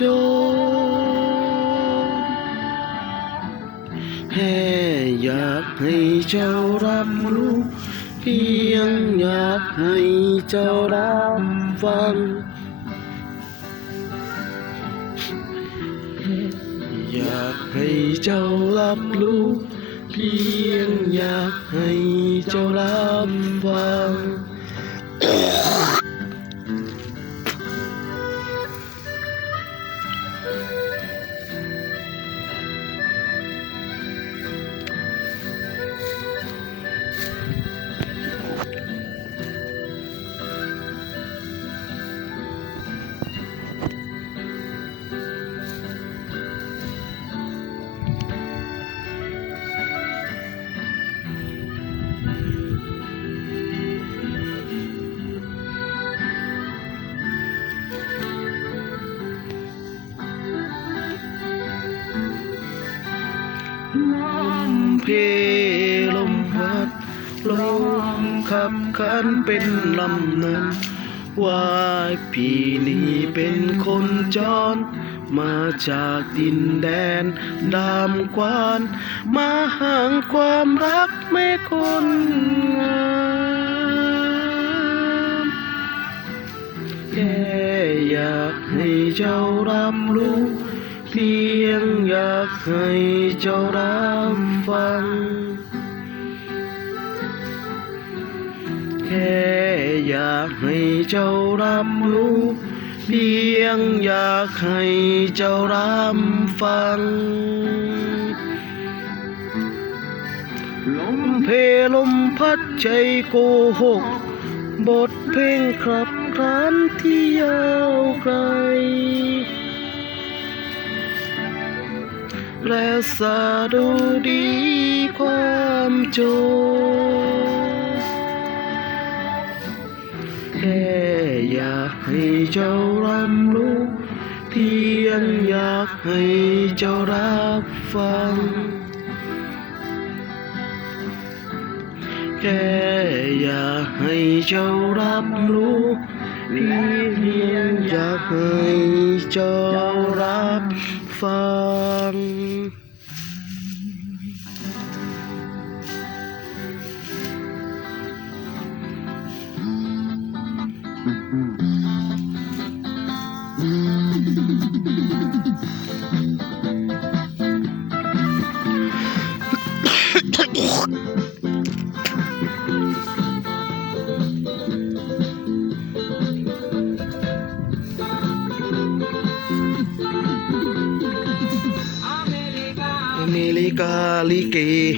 จนแค่อยากให้เจ้ารับรู้เพียงอยากให้เจ้ารับฟัง อยากให้เจ้ารับรู้เพียงอยากให้เจ้ารับฟัง ลมขับขันเป็นลำนั้นว่าพี่นี่เป็นคนจร มาจากดินแดนดามกวาน มาห่างความรักแม่คนงามแค่อยากให้เจ้ารับรู้เพียงอยากให้เจ้ารับฟัง แค่อยากให้เจ้ารับรู้ เพียงอยากให้เจ้ารับฟัง ลมเพลมพัดใจโกหก บทเพลงขับครานที่ยาวไกล และสาดูดีความโจร เจ้ารับรู้เพียงอยากให้เจ้ารับฟัง แค่อยากให้เจ้ารับรู้เพียงอยากให้เจ้ารับฟัง Nilika Liki.